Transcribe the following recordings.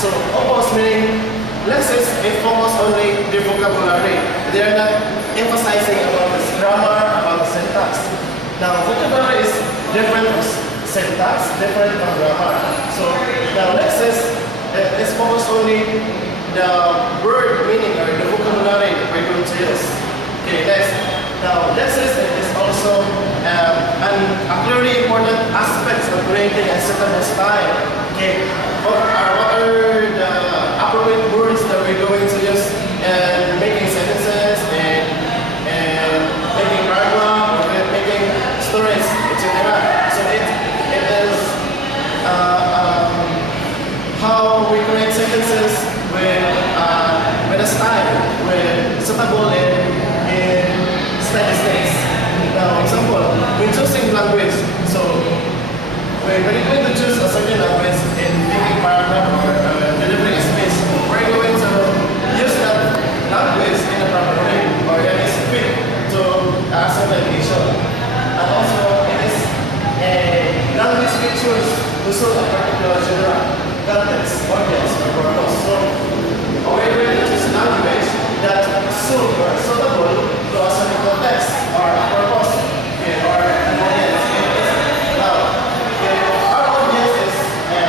So opposed meaning lexis, it focus only the vocabulary. They are not emphasizing about the grammar, about the syntax. Now vocabulary is different from syntax, different from grammar. So now lexis is focused only the word meaning or the vocabulary that we're going to use. Okay, next. Now lexis is also a clearly important aspect of creating a certain style. Okay, what are the appropriate words that we're going to use in making sentences and making paragraph or making stories, etc. So it is how we create sentences with a style, with suitable in stylistics. Now, example, when choosing language, so when you're going to choose a certain language in making paragraph or delivering a speech, we're going to use that language in a proper way or in a speak to a certain occasion. And also, it is a language we choose to suit a particular genre, context, audience, or purpose. So, we're going to choose language that suit or suitable to a certain context or a purpose, okay, or an audience. Now, our audience is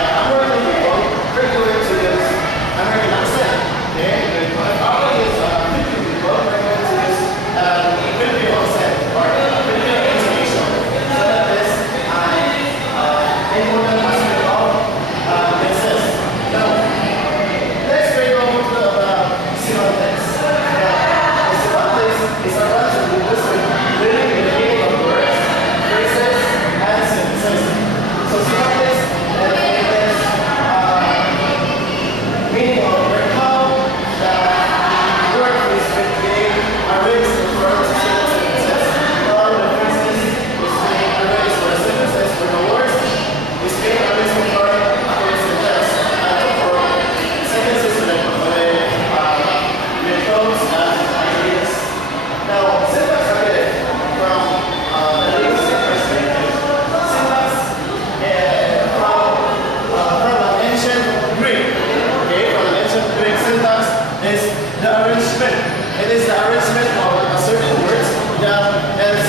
American people, we're going to use American accent. Okay? Our audience are Filipino people, we're going to use Filipino accent or Filipino intonation. So that is an important aspect of lexis. Now, let's bring over to the semantics. The semantics is a branch of linguistics dealing with the meaning of words, phrases, and sentences. So semantics is meaning of how the word is being arranged in words, sentences, how the phrases is being arranged for sentences, for the words is being arranged in words, sentences, and for sentences with thoughts and ideas. Now, syntax again, from the linguistic perspective, syntax from an ancient Greek, okay, from an ancient Greek, syntax is the arrangement. It is the arrangement of a certain words that is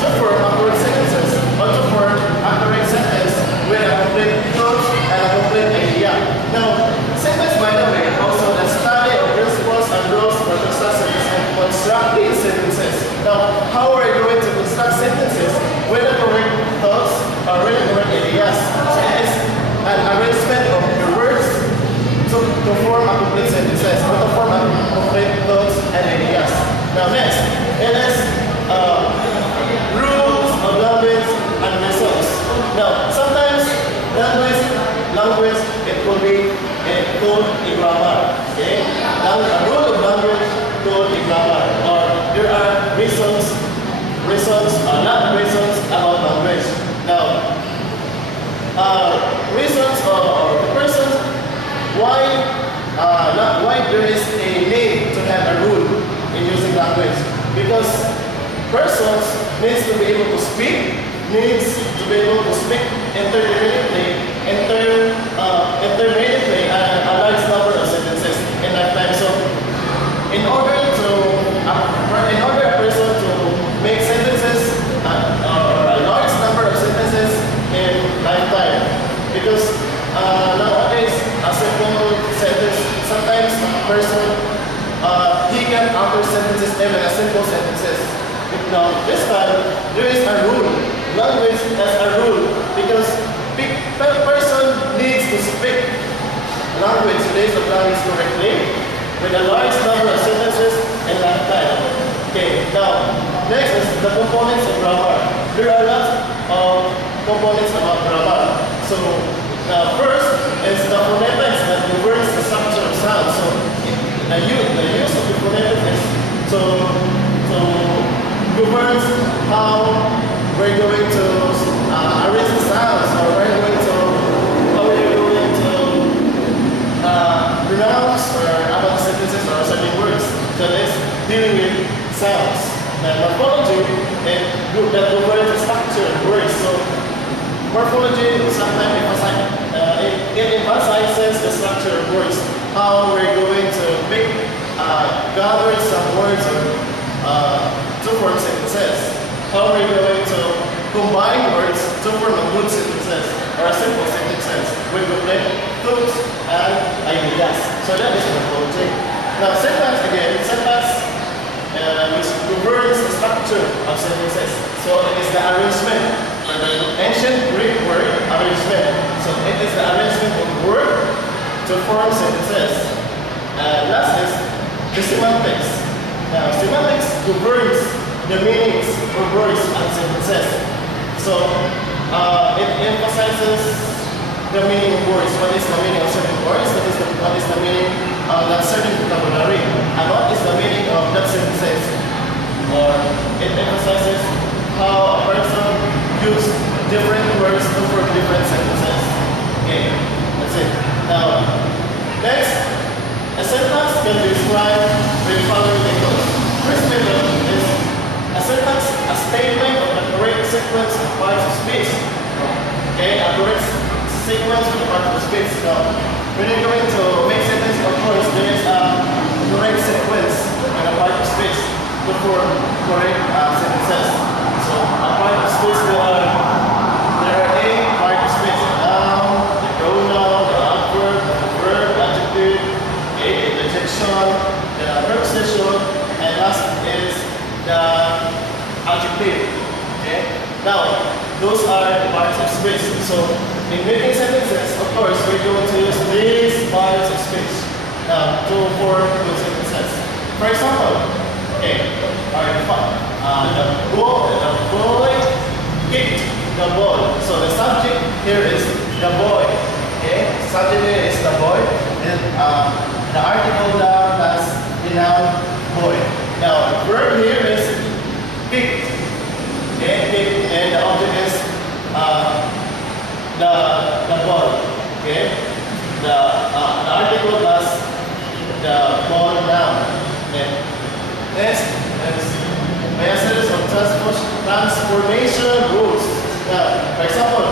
to form accurate sentences, or to form accurate sentence with a complete thought and a complete idea. Now, syntax, by the way, also the study of principles and rules for constructing sentences. Now, how are you going to construct sentences with the correct thoughts or with the correct ideas? So it is an arrangement of the words to form a complete sentences, or to form a complete thoughts and ideas. Now, next, it is rules of language and results. Now, sometimes language, it could be called a grammar. Okay? A rule of language called a grammar. Or there are reasons, not reasons about language. Now, reasons or persons why there is a need to have a rule in using language. Because persons needs to be able to speak intermittently a large number of sentences in lifetime. So in order a person to make sentences or a large number of sentences in lifetime, because nowadays a simple sentence, sometimes a person he can utter sentences even as simple sentences. Now this time there is a rule. Language has a rule because person needs to speak language, base of language correctly with a large number of sentences in lifetime. Okay, now next is the components of grammar. There are lots of components about grammar. So first is the phonetics that governs the structure of sound. So the use of the phonetics is to governs how we're going to arrange the sounds, or how we're going to pronounce or about sentences or certain words. So it's dealing with sounds. And morphology, that governs the structure of words. So morphology sometimes it emphasizes the structure of words. How we're going to gather some words to form sentences. How we're going to combine words to form a good sentences or a simple sentences with complete thoughts and ideas. So that is morphology. Now syntax again, syntax which governs the structure of sentences. So it is the arrangement. From the ancient Greek word arrangement. So it is the arrangement of word to form sentences. Last is the semantics. Now semantics governs the meanings of words and sentences. So it emphasizes the meaning of words. What is the meaning of certain words? What is the meaning of that certain vocabulary? And what is the meaning of that sentences? Or it emphasizes how a person uses different words to form different sentences. Okay, that's it. Now, next, a sentence can be described with the following methods. First method is a sentence, a statement of the correct sequence of parts of speech. Okay, a correct sequence of parts of speech. Now, when you're going to make sentence, of course, there is a correct sequence in a part of speech to form correct sentences. So, a part of speech there are 8 parts of speech: the noun, the pronoun, the adverb, the verb, adjective, the interjection, the preposition, and last is the adjective. Okay. Now, those are the parts of speech. So, in making sentences, of course, we're going to use these parts of speech to form good sentences. For example, okay, the boy kicked the ball. So the subject here is the boy. Okay, subject here is the boy, and the article now has the noun boy. Now the verb here is kicked. Okay, kicked, and the object is the ball. Okay, the article has the ball noun. Okay. Next is methods of transformation rules. Now, for example,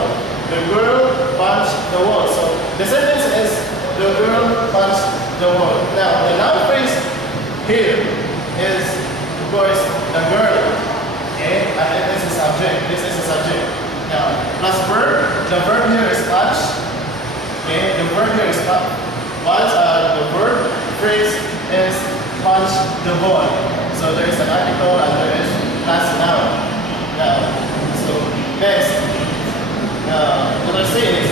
the girl punched the wall. So the sentence is the girl punched the wall. Now, the noun phrase here is, of course, the girl. Okay, and this is subject. This is a subject. Now, plus verb. The verb here is punch. Okay, the verb here is punch. The verb phrase is punch the ball. So there is an article and there is last noun. Now, so next, what I say is,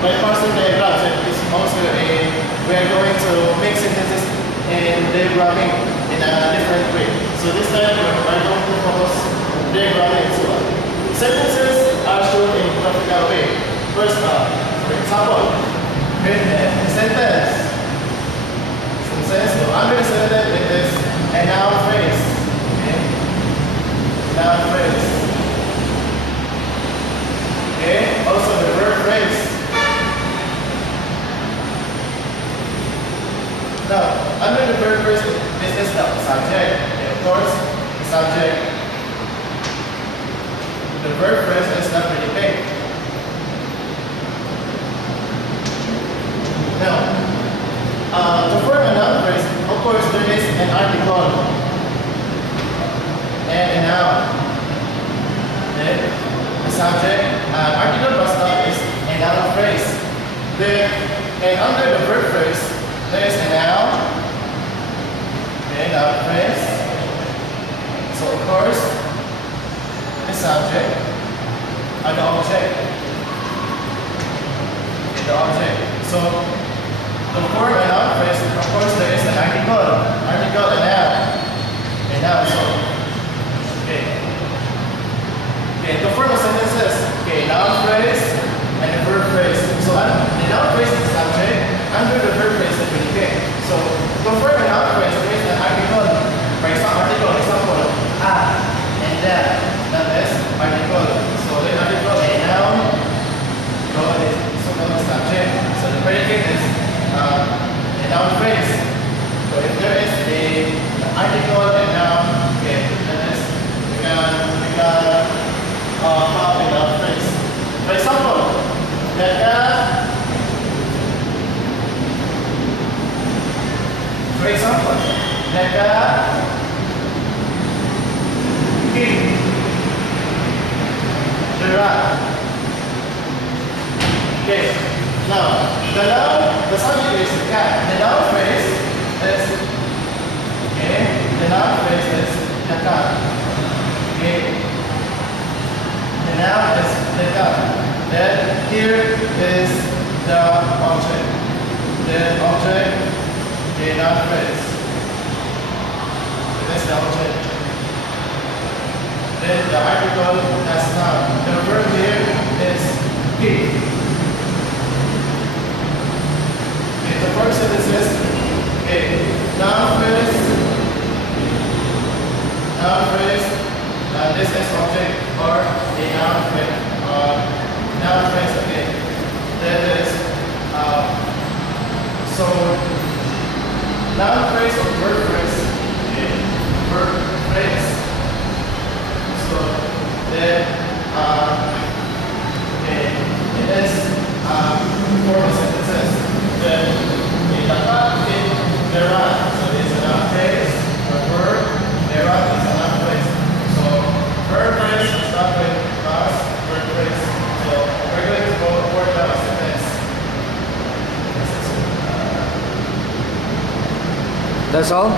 by parsing diagrams, it is also we are going to make sentences in diagramming in a different way. So this time we are going to focus diagramming as well. Sentences are shown in graphical way. First, for example, sentence. So under the sentence it is a noun phrase. Okay? Noun phrase. Okay? Also the verb phrase. Now, under the verb phrase, this is the subject. Okay, of course, the subject. The verb phrase is the predicate. Now, to form a noun phrase, of course, there is an article and a noun. Okay? The subject, article plus noun is a noun phrase. Then, and under the verb phrase, there is a noun. Okay, noun phrase. So, of course, the subject and the object. Okay, the object. So, to form a noun phrase, of course, there is an article and noun. So, okay. Okay, to form a sentences, okay, noun phrase and the verb phrase. So, the noun phrase is the subject, under the verb phrase is the predicate. So, to form a noun phrase, there is an article. For example, and that is article. So, the article, a noun, so the subject. So, the predicate is a noun phrase. So if there is an article and noun, okay, that is we can have a noun phrase. For example, the cat For example, naka king, the rat. Okay, now the noun, the subject is the cat. The noun phrase is the noun phrase is the cat. Okay, the noun is the cat. Then here is the object. The object, the noun phrase. That's the object. Then the article has noun. The verb here is keep. The first sentence is noun phrase, this is object or a noun phrase, okay. That is, so noun phrase or verb phrase, verb phrase. So then, it is formal sentences. Then in the fact in the run, so it's a noun phrase, a verb, the run is a noun phrase. So verb phrase is not with us, verb phrase. So we're going to go over the sentence. That's all?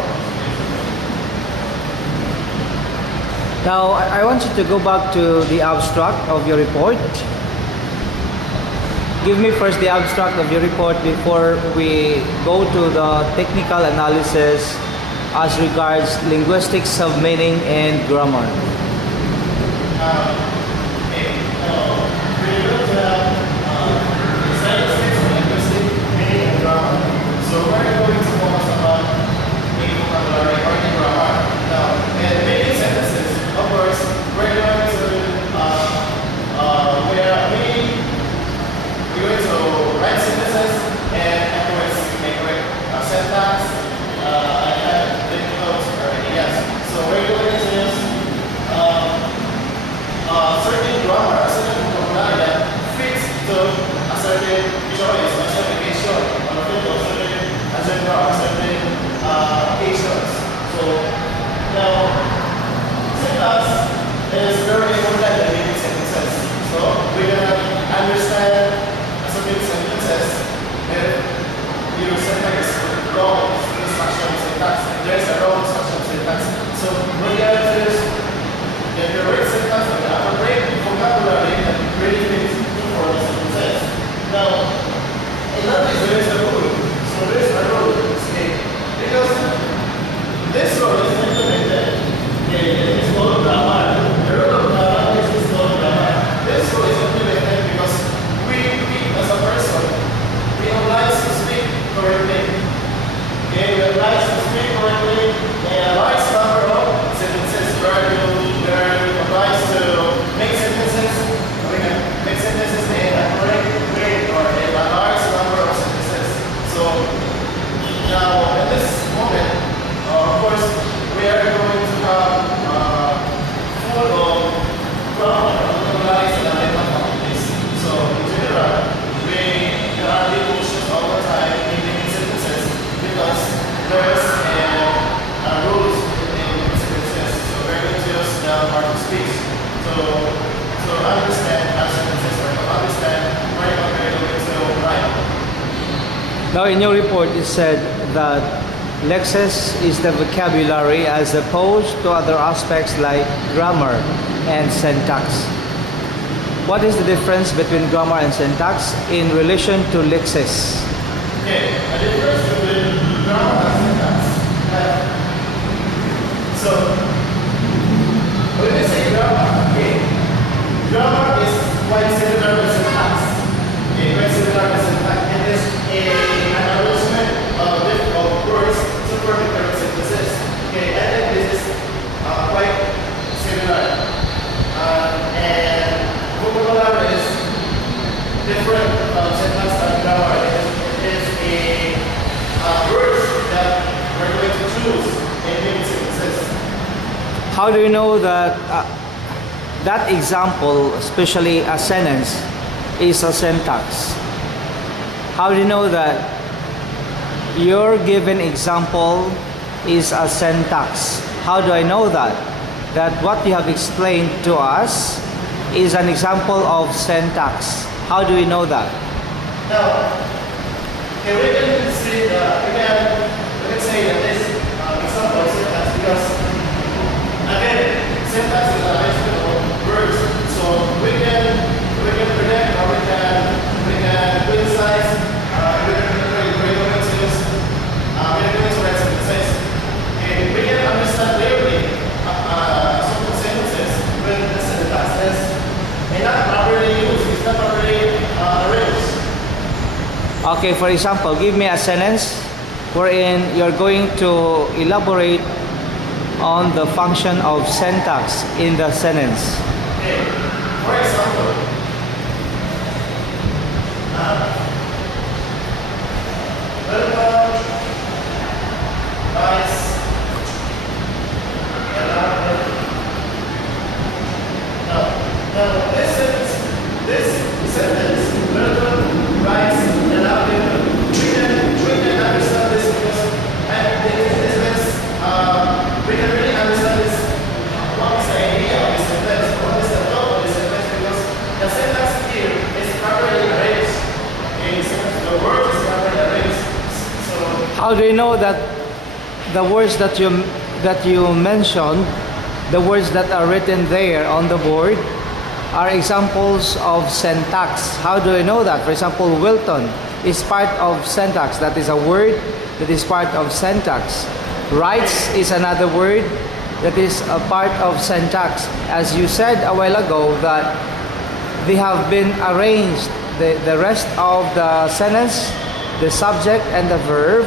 Now I want you to go back to the abstract of your report. Give me first the abstract of your report before we go to the technical analysis as regards linguistics of meaning and grammar. We looked at statistics of linguistics, meaning and grammar. So we're going to focus about the vocabulary or the grammar. Now, in making sentences, of course, we're going to we're going to write sentences and afterwards make syntax and have different notes or ideas. So we're going to use certain grammar, a certain vocabulary that fits to a certain choice, a certain occasion, or a certain occasions. So now syntax is very important in making sentences. So we're going to understand sentences if your syntax is wrong instruction syntax. There is a wrong instruction syntax. So what you have to do is get the right syntax and appropriate vocabulary that really fits for the sentences. Now, in that case, there is a rule. So there is a rule. Because this rule is implemented. It's called grammar. The rule of grammar is called grammar. This rule is implemented because as a person, we are obliged to speak correctly. Okay, we are obliged to speak correctly in a large number of sentences. We are obliged to make sentences. We can make sentences in a correct way or in a large number of sentences. So now, at this moment, of course, we are going to have full of grammar, vocabularies, and activities. So in general, there are little issues all the time in making sentences because there's rules in sentences. So we're going to use the part of speech to understand our sentences or to understand where we're going to write. Now in your report it said that lexis is the vocabulary as opposed to other aspects like grammar and syntax. What is the difference between grammar and syntax in relation to lexis? Okay, the difference between grammar and syntax. So, when we say grammar, grammar is quite similar to syntax. Quite similar to syntax. It is an arrangement of words to form different sentences. And this is quite similar. And vocabulary is different from syntax and grammar. It is a words that we're going to choose in many sentences. How do you know that that example, especially a sentence, is a syntax? How do you know that your given example is a syntax. How do I know that? That what you have explained to us is an example of syntax. How do we know that? Now, okay, we can say that we can say that this example is syntax because again, syntax is a list of words. So we can predict or we can criticize, we can recognize, and we can understand clearly certain sentences with the syntaxes and not properly used. It's not properly arranged. Okay, for example, give me a sentence wherein you're going to elaborate on the function of syntax in the sentence. Okay, for example, welcome, guys. Now, this sentence, welcome, rise, and after, we can understand this because we can really understand this. What is the idea of this sentence? What is the thought of this sentence? Because the sentence here is properly arranged. The word is properly arranged. So, How do you know that the words that you mentioned, the words that are written there on the board, are examples of syntax? How do I know that? For example, Wilton is part of syntax. That is a word that is part of syntax. Rights is another word that is a part of syntax. As you said a while ago, that they have been arranged. The rest of the sentence, the subject and the verb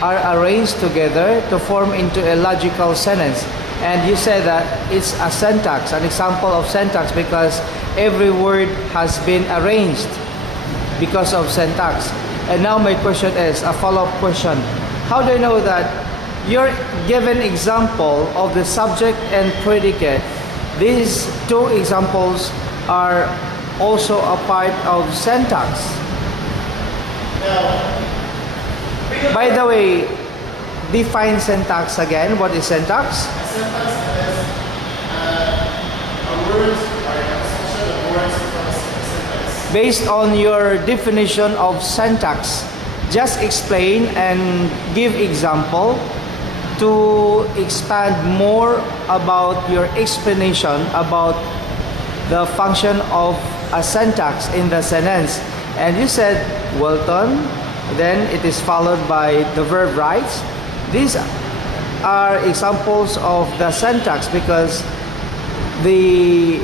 are arranged together to form into a logical sentence. And you said that it's a syntax, an example of syntax, because every word has been arranged because of syntax. And now my question is, a follow-up question. How do you know that your given example of the subject and predicate, these two examples are also a part of syntax? By the way, define syntax again. What is syntax? syntax is a word or a construction of words from a sentence. Based on your definition of syntax, just explain and give example to expand more about your explanation about the function of a syntax in the sentence. And you said Wilton, then it is followed by the verb rights. These are examples of the syntax because they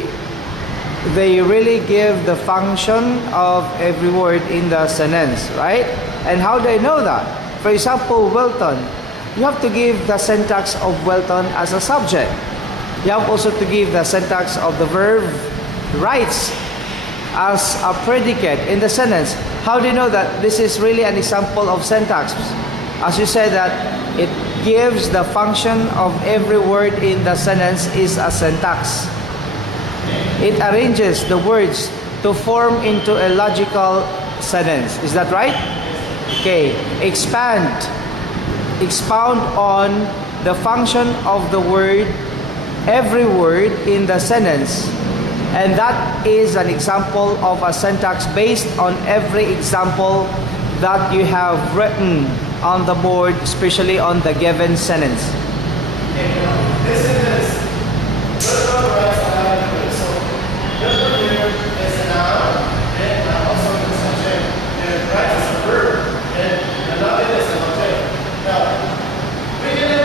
really give the function of every word in the sentence, right? And how do I know that? For example, Wilton, you have to give the syntax of Wilton as a subject. You have also to give the syntax of the verb rights as a predicate in the sentence. How do you know that this is really an example of syntax? As you said that it gives the function of every word in the sentence is a syntax. It arranges the words to form into a logical sentence. Is that right? Okay. Expound on the function of the word, every word in the sentence. And that is an example of a syntax based on every example that you have written on the board, especially on the given sentence. This is welcome rights are so welcome here is a noun and also the subject and rights is a verb and love is an object. Now we can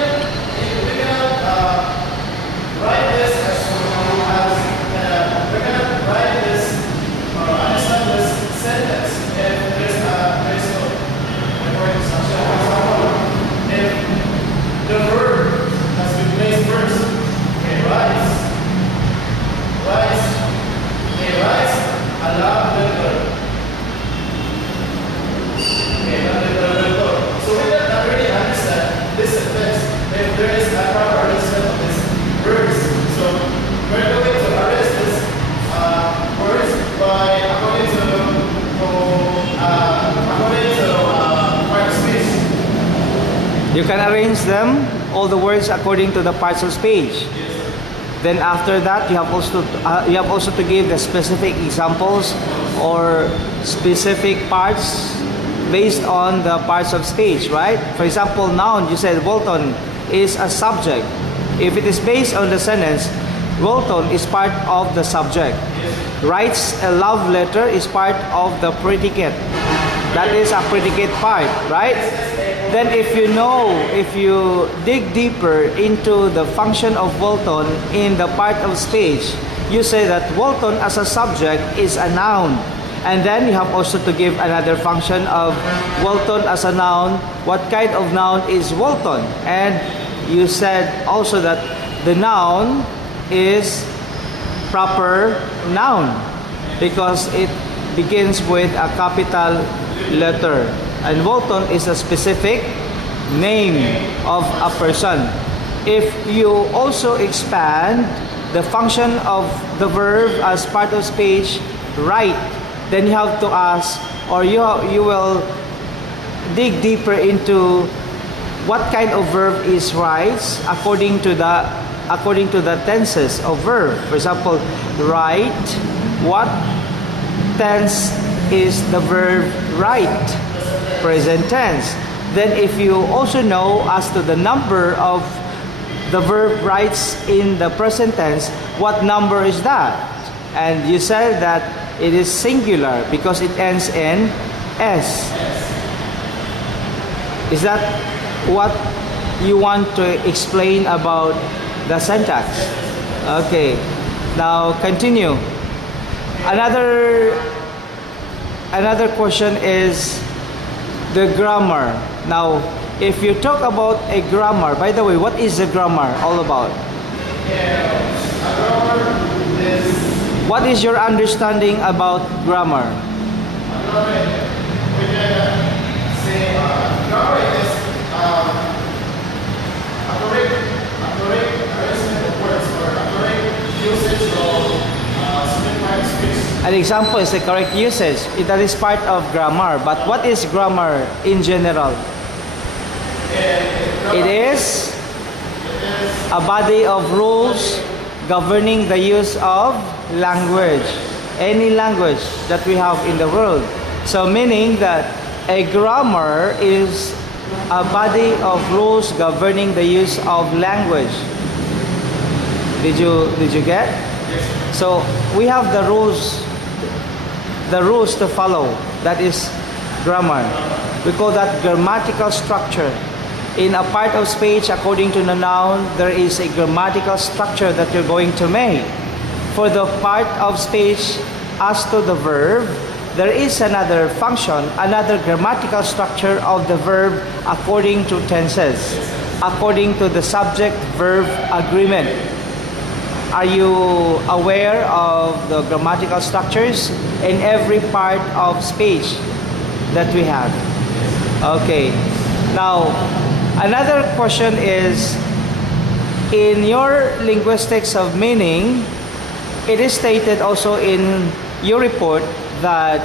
write this as we're gonna write this or understand this sentence if there's no according to subject. For example, if the verb has been placed You can arrange them, all the words according to the parts of speech. Then after that, you have also to give the specific examples or specific parts based on the parts of speech, right? For example, noun, you said Walton is a subject. If it is based on the sentence, Walton is part of the subject. Writes a love letter is part of the predicate. That is a predicate part, right? Then if you dig deeper into the function of Walton in the part of speech, you say that Walton as a subject is a noun. And then you have also to give another function of Walton as a noun. What kind of noun is Walton? And you said also that the noun is proper noun because it begins with a capital letter. And Walton is a specific name of a person. If you also expand the function of the verb as part of speech, write, then you have to ask, or you will dig deeper into what kind of verb is writes according to the tenses of verb. For example, write, what tense is the verb write? Present tense. Then if you also know as to the number of the verb writes in the present tense, what number is that? And you said that it is singular because it ends in S. Is that what you want to explain about the syntax? Okay, now continue. Another question is the grammar. Now, if you talk about a grammar, by the way, what is the grammar all about? What is your understanding about grammar? An example is the correct usage. That is part of grammar. But what is grammar in general? It is a body of rules governing the use of language. Any language that we have in the world. So meaning that a grammar is a body of rules governing the use of language. Did you get? So we have the rules to follow. That is grammar. We call that grammatical structure. In a part of speech, according to the noun, there is a grammatical structure that you're going to make. For the part of speech, as to the verb, there is another function, another grammatical structure of the verb according to tenses, according to the subject-verb agreement. Are you aware of the grammatical structures in every part of speech that we have? Okay. Now, another question is, in your linguistics of meaning, it is stated also in your report that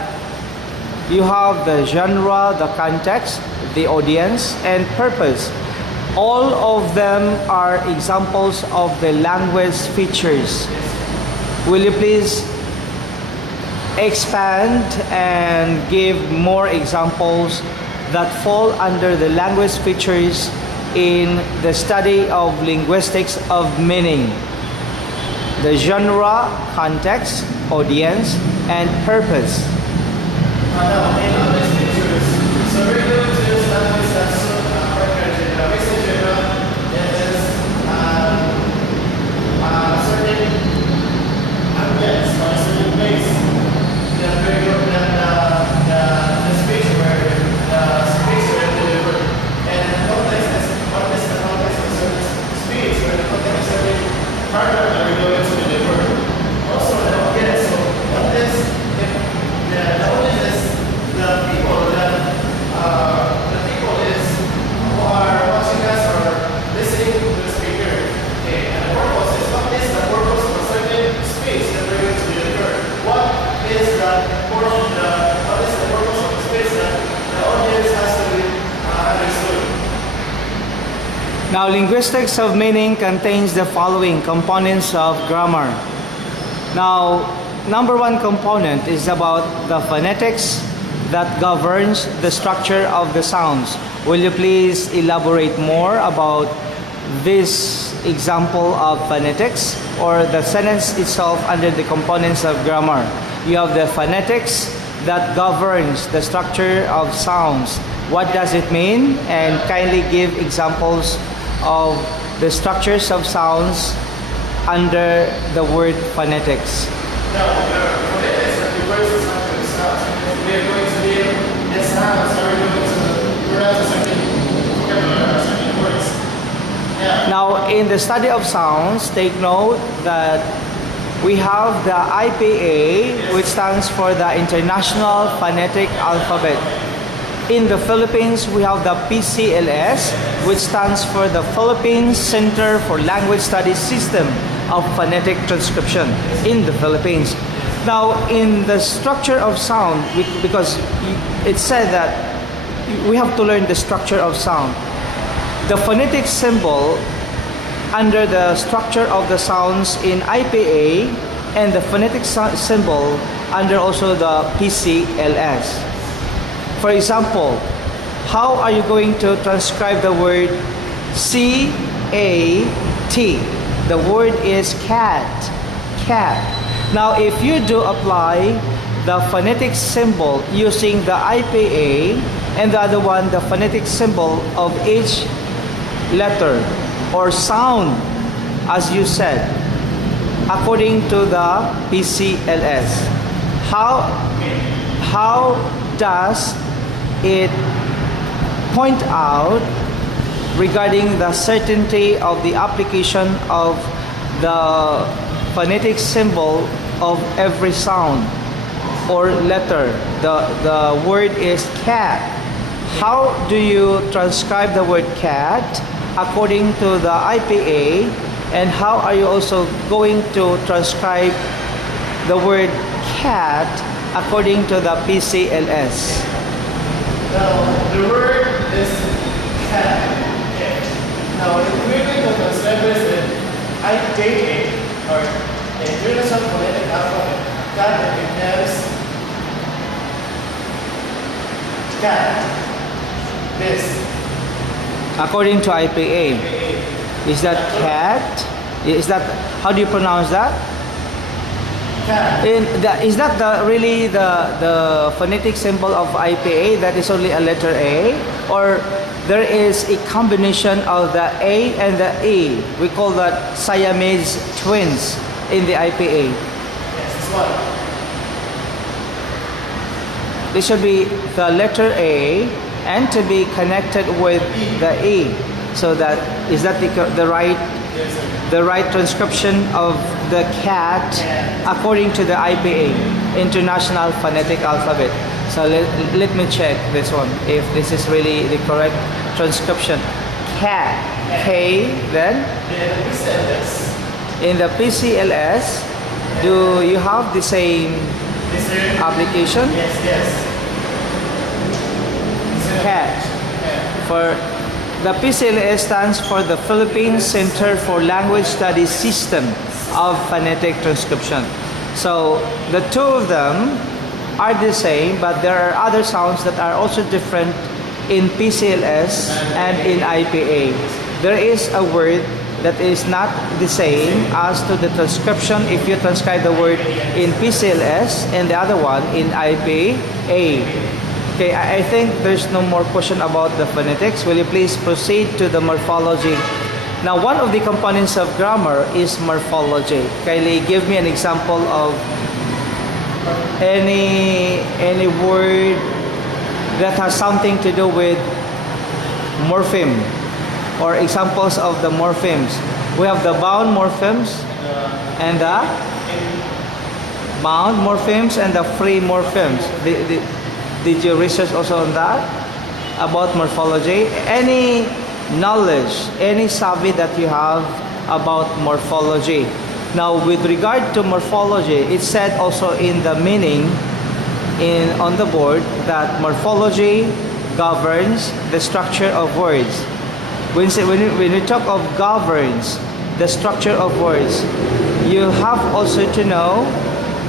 you have the genre, the context, the audience, and purpose. All of them are examples of the language features. Will you please expand and give more examples that fall under the language features in the study of linguistics of meaning? The genre, context, audience, and purpose. So we're going to establish that certain ambience or a certain place that we're going the space where delivered. And the context is the context of certain space where the context is certain hardware that we're going to deliver. Also the audience. So what is the audience is the Now, linguistics of meaning contains the following components of grammar. Now, number one component is about the phonetics that governs the structure of the sounds. Will you please elaborate more about this example of phonetics or the sentence itself under the components of grammar? You have the phonetics that governs the structure of sounds. What does it mean? And kindly give examples of the structures of sounds under the word phonetics. Now, phonetics refers to structure of sounds. We are going to deal the sounds, are we going to pronounce certain words. Yeah. Now, in the study of sounds, take note that we have the IPA, which stands for the International Phonetic Alphabet. In the Philippines, we have the PCLS, which stands for the Philippines Center for Language Studies System of Phonetic Transcription in the Philippines. Now, in the structure of sound, because it said that we have to learn the structure of sound. The phonetic symbol under the structure of the sounds in IPA and the phonetic symbol under also the PCLS. For example, how are you going to transcribe the word C-A-T? The word is cat, cat. Now, if you do apply the phonetic symbol using the IPA and the other one, the phonetic symbol of each letter or sound, as you said, according to the PCLS, how does it point out regarding the certainty of the application of the phonetic symbol of every sound or letter? The word is cat. How do you transcribe the word cat according to the IPA, and how are you also going to transcribe the word cat according to the PCLS? Now, the word is cat. Okay. Now, if we're going to transcribe this in IPA or International Phonetic Alphabet, that becomes cat. This. According to IPA, is that cat? Is that, how do you pronounce that? Cat. Is that really the phonetic symbol of IPA, that is only a letter A? Or there is a combination of the A and the E? We call that Siamese twins in the IPA. Yes, it's one. It should be the letter A and to be connected with the E. So that, is that the right transcription of the cat according to the IPA, International Phonetic Alphabet? So let me check this one, if this is really the correct transcription. Cat, K, then? In the PCLS, do you have the same application? Yes. Cat. For the PCLS stands for the Philippines Center for Language Studies System of Phonetic Transcription. So the two of them are the same, but there are other sounds that are also different in PCLS and in IPA. There is a word that is not the same as to the transcription if you transcribe the word in PCLS and the other one in IPA. Okay, I think there's no more question about the phonetics. Will you please proceed to the morphology? Now, one of the components of grammar is morphology. Kindly give me an example of any word that has something to do with morpheme, or examples of the morphemes. We have the bound morphemes and the bound morphemes and the free morphemes. Did you research also on that? About morphology? Any knowledge, any savvy that you have about morphology? Now, with regard to morphology, it said also in the meaning on the board that morphology governs the structure of words. when you talk of governs the structure of words, you have also to know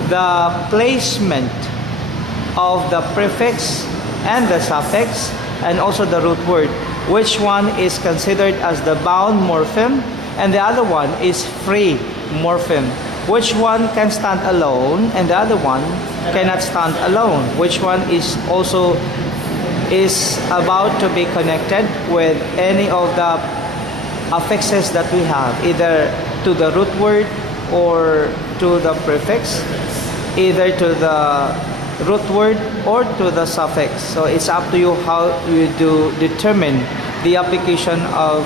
the placement of the prefix and the suffix and also the root word. Which one is considered as the bound morpheme and the other one is free morpheme. Which one can stand alone and the other one cannot stand alone. Which one is also about to be connected with any of the affixes that we have, either to the root word or to the prefix, either to the root word or to the suffix. So it's up to you how you do determine the application of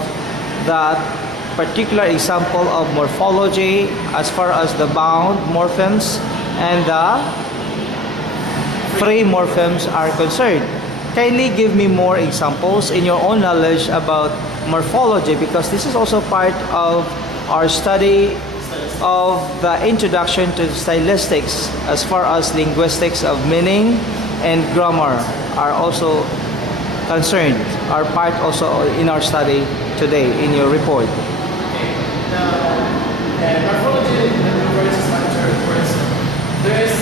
that particular example of morphology as far as the bound morphemes and the free morphemes are concerned. Kindly give me more examples in your own knowledge about morphology, because this is also part of our study of the introduction to stylistics as far as linguistics of meaning and grammar are also concerned, are part also in our study today in your report. Morphology refers to structure of words. There is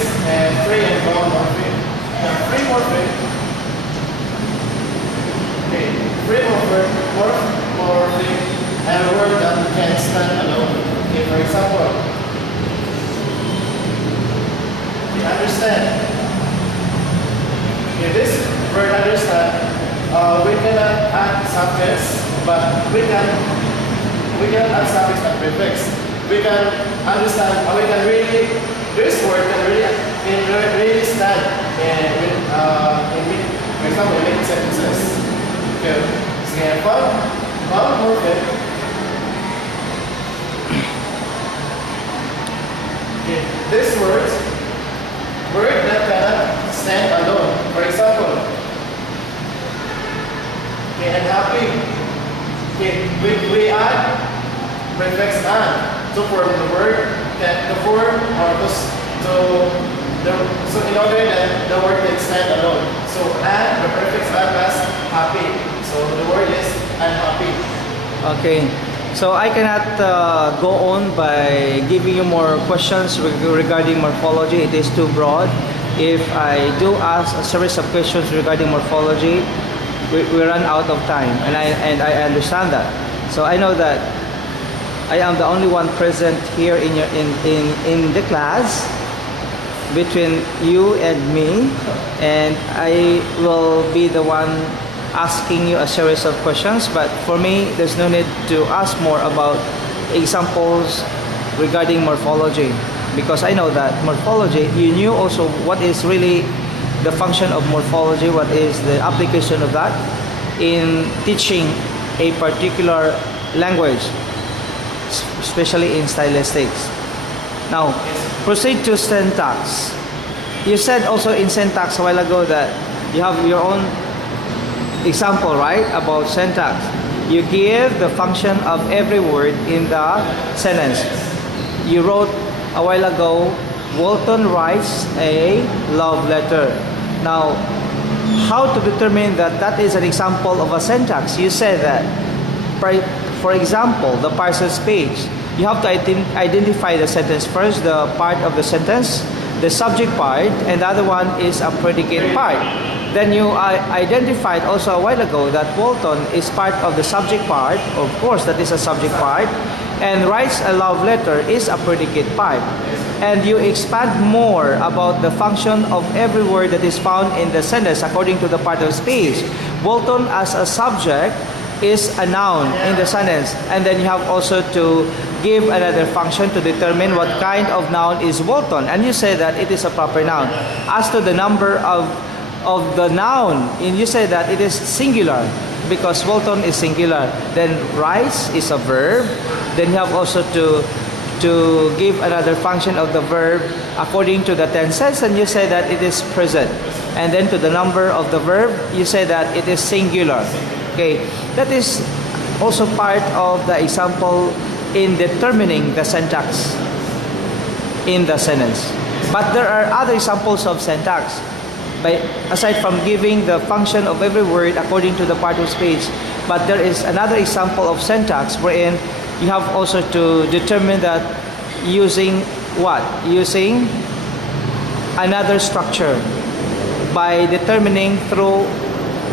free and bound morpheme. Free morpheme. Free morpheme and a word that can stand alone. For example, you understand. This word understand, we cannot add suffix, but we can add suffix and prefix. We can understand, we can really, this word can really stand for example, in making sentences. Okay, so bound morpheme. Okay, this word that cannot stand alone. For example, okay, and happy. Okay, we add prefix and to form the word that the form or so in order that the word can stand alone. So and the prefix and plus happy. So the word is unhappy. Okay. So I cannot go on by giving you more questions regarding morphology. It is too broad. If I do ask a series of questions regarding morphology, we run out of time, and I understand that. So I know that I am the only one present here in the class between you and me, and I will be the one asking you a series of questions, but for me there's no need to ask more about examples regarding morphology, because I know that morphology, you knew also what is really the function of morphology, what is the application of that in teaching a particular language, especially in stylistics. Now proceed to syntax. You said also in syntax a while ago that you have your own example, right, about syntax. You give the function of every word in the sentence. You wrote a while ago, Walton writes a love letter. Now, how to determine that that is an example of a syntax? You said that, for example, the parser's page. You have to identify the sentence first, the part of the sentence, the subject part, and the other one is a predicate part. Then you identified also a while ago that Walton is part of the subject part. Of course, that is a subject part. And writes a love letter is a predicate part. And you expand more about the function of every word that is found in the sentence according to the part of speech. Walton as a subject is a noun in the sentence. And then you have also to give another function to determine what kind of noun is Walton. And you say that it is a proper noun. As to the number of the noun, and you say that it is singular because Walton is singular. Then writes is a verb. Then you have also to give another function of the verb according to the tenses, and you say that it is present. And then to the number of the verb, you say that it is singular. Okay, that is also part of the example in determining the syntax in the sentence. But there are other examples of syntax. Aside from giving the function of every word according to the part of speech, But there is another example of syntax wherein you have also to determine that using what? Using another structure by determining through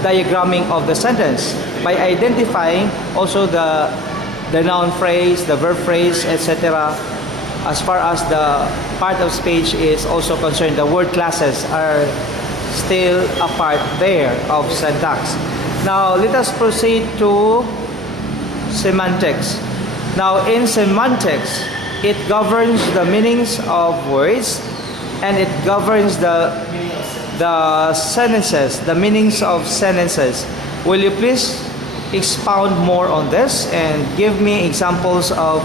diagramming of the sentence, by identifying also the noun phrase, the verb phrase, etc. As far as the part of speech is also concerned, the word classes are still a part there of syntax. Now let us proceed to semantics. Now in semantics, it governs the meanings of words and it governs the sentences, the meanings of sentences. Will you please expound more on this and give me examples of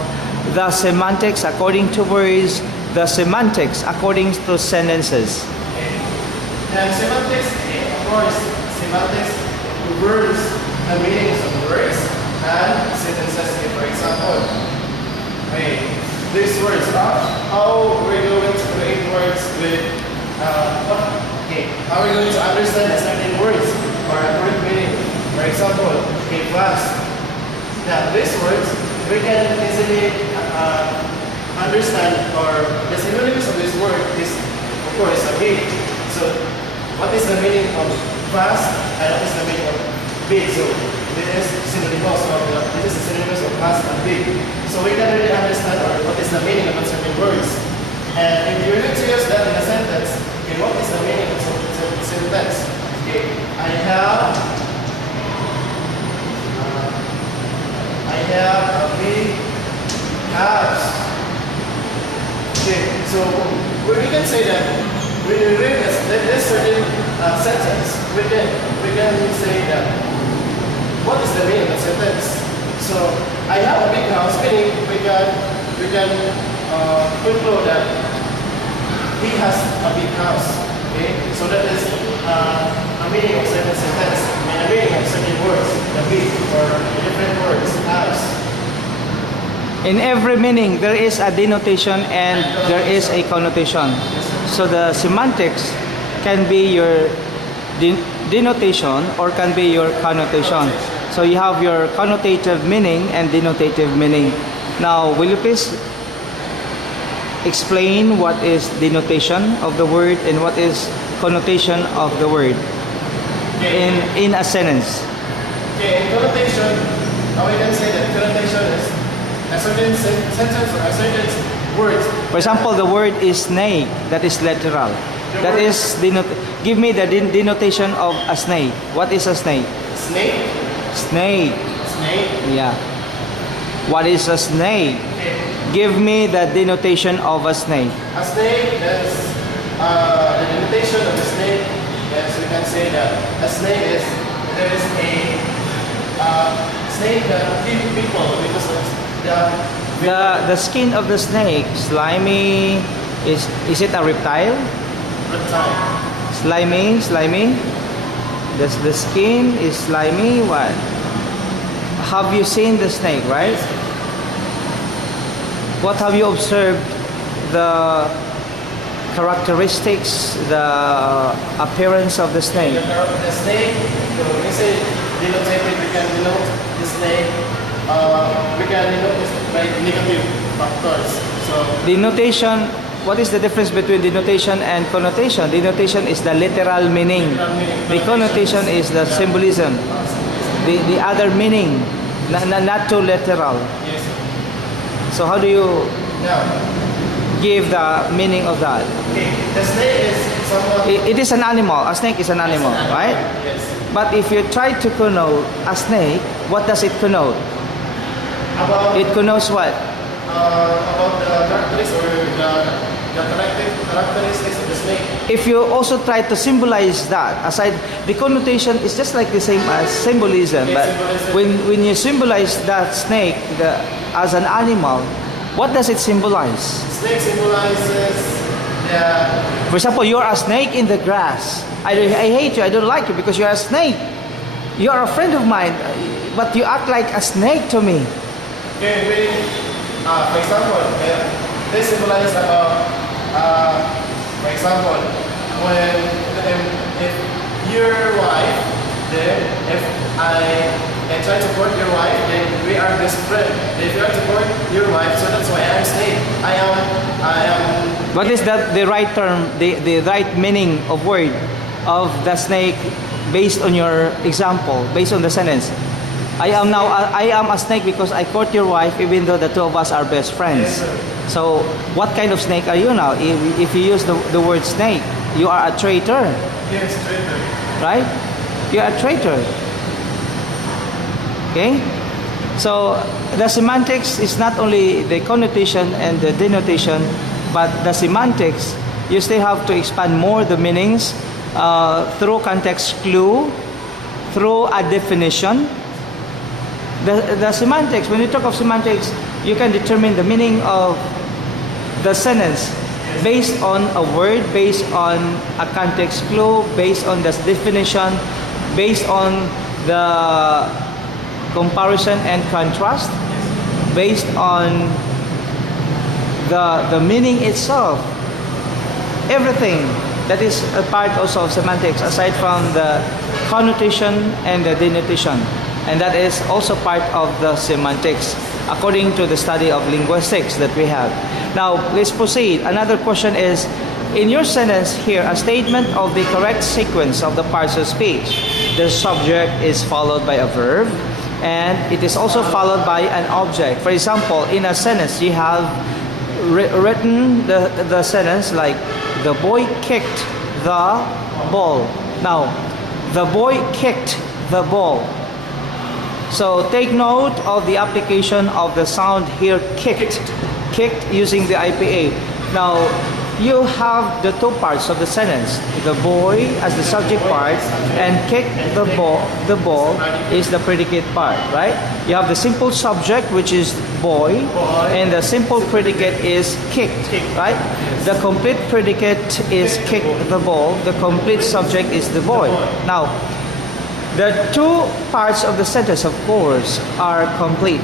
the semantics according to words, the semantics according to sentences? And semantics, of course, semantics governs the meanings of words and sentences. For example, these words, how we're going to create words with how we're going to understand certain words or a word meaning. For example, class. Now, these words we can easily understand, or the synonyms of this word is, of course, a big. So, what is the meaning of fast and what is the meaning of big? So, this is synonymous of fast and big. So, we can really understand what is the meaning of certain words. And if you need to use that in a sentence, okay, what is the meaning of a sentence? Okay, I have a big house. Okay, so we can say that when you read this certain sentence, we can say that what is the meaning of the sentence? So I have a big house, meaning we can conclude that he has a big house. Okay, so that is a meaning of certain sentence, and a meaning of certain words, the big or different words, house. In every meaning, there is a denotation and there is a connotation. So the semantics can be your denotation or can be your connotation. So you have your connotative meaning and denotative meaning. Now, will you please explain what is denotation of the word and what is connotation of the word in a sentence? Okay, in connotation, now we can say that connotation is a certain sentence or a certain word. For example, the word is snake, that is literal. That is give me the denotation of a snake. What is a snake? Snake? Snake. Snake? Yeah. What is a snake? Okay. Give me the denotation of a snake. A snake is the denotation of a snake. Yes, we can say that a snake is a snake that kills people because of the skin of the snake, slimy. Is it a reptile? reptile. Slimy. The skin is slimy. What? Have you seen the snake, right? What have you observed? The characteristics, the appearance of the snake. The snake, when we say denotative, we can denote the snake. We can denote this by negative factors. So Denotation. What is the difference between denotation and connotation? Denotation is the literal meaning. The connotation is the symbolism. The other meaning, not too literal. yes. So how do you Now, give the meaning of that? okay, the snake is somewhat. It is an animal. A snake is an animal, right? Yes. But if you try to connote a snake, what does it connote? It connotes what? About the characteristics or the characteristics of the snake. If you also try to symbolize that, aside, the connotation is just like the same as symbolism. But when you symbolize that snake as an animal, what does it symbolize? Snake symbolizes the. For example, you're a snake in the grass. I hate you. I don't like you because you're a snake. You are a friend of mine, but you act like a snake to me. Okay, for example, they symbolize about, for example, if your wife, then if and try to court your wife, then we are best friend. If you are to court your wife, so that's why I am snake. I am. What is that the right term, the right meaning of word of the snake based on your example, based on the sentence? I am a snake because I court your wife even though the two of us are best friends. Yes, sir. So what kind of snake are you now? If you use the word snake, you are a traitor, Yes, traitor. right? You are a traitor. Okay? So the semantics is not only the connotation and the denotation, but the semantics, you still have to expand more the meanings through context clue, through a definition. The semantics, when you talk of semantics, you can determine the meaning of the sentence based on a word, based on a context clue, based on the definition, based on the comparison and contrast, based on the meaning itself. Everything that is a part also of semantics, aside from the connotation and the denotation. And that is also part of the semantics, according to the study of linguistics that we have. Now, let's proceed. Another question is, in your sentence here, a statement of the correct sequence of the parts of speech. The subject is followed by a verb, and it is also followed by an object. For example, in a sentence, you have written the sentence like, the boy kicked the ball. Now, the boy kicked the ball. So take note of the application of the sound here, kicked using the IPA. Now, you have the two parts of the sentence, the boy as the subject part, and kick the ball is the predicate part, right? You have the simple subject, which is boy, and the simple predicate is kicked, right? The complete predicate is kick the ball, the complete subject is the boy. Now, the two parts of the sentence, of course, are complete.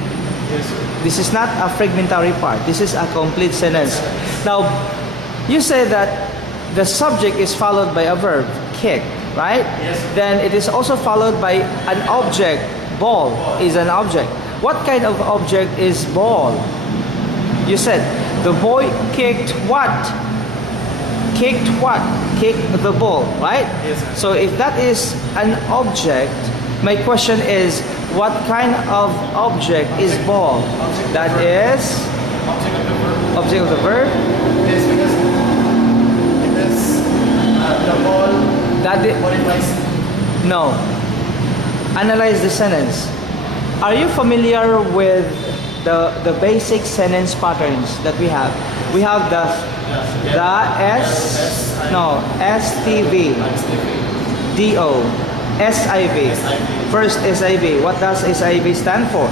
This is not a fragmentary part. This is a complete sentence. Now, you say that the subject is followed by a verb, kick, right? Yes. Then it is also followed by an object. Ball is an object. What kind of object is ball? You said, the boy kicked what? Kicked what? Kicked the ball, right? Yes, sir. So if that is an object, my question is, what kind of object is ball? That is Object of the verb. object of the verb. Yes, because it is the ball. That is, Modifies. no. Analyze the sentence. Are you familiar with the basic sentence patterns that we have? We have the STV, DO, SIV. First SIV. What does SIV stand for?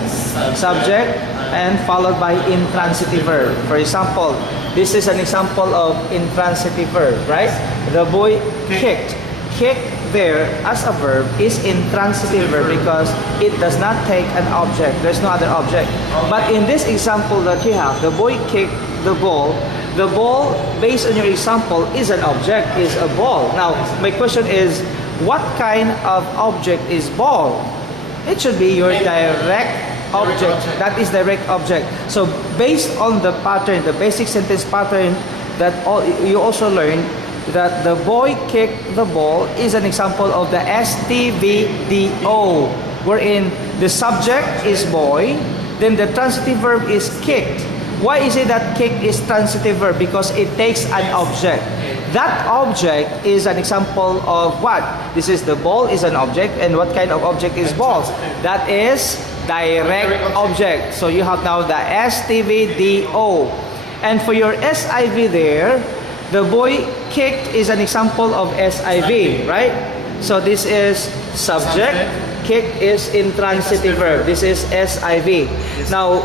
Subject and followed by intransitive verb. For example, this is an example of intransitive verb, right? The boy kicked. Kick there as a verb is intransitive verb because it does not take an object. There's no other object. But in this example that you have, the boy kicked the ball. The ball, based on your example, is an object, is a ball. Now, my question is, what kind of object is ball? It should be your direct object. That is direct object. So, based on the pattern, the basic sentence pattern that you also learned, that the boy kicked the ball is an example of the STVDO, wherein the subject is boy, then the transitive verb is kicked. Why is it that kick is transitive verb? Because it takes an object. That object is an example of what? This is the ball is an object, and what kind of object is ball? That is direct object. So you have now the STVDO. And for your SIV there, the boy kicked is an example of SIV, right? So this is subject, kick is intransitive verb. This is SIV. Now,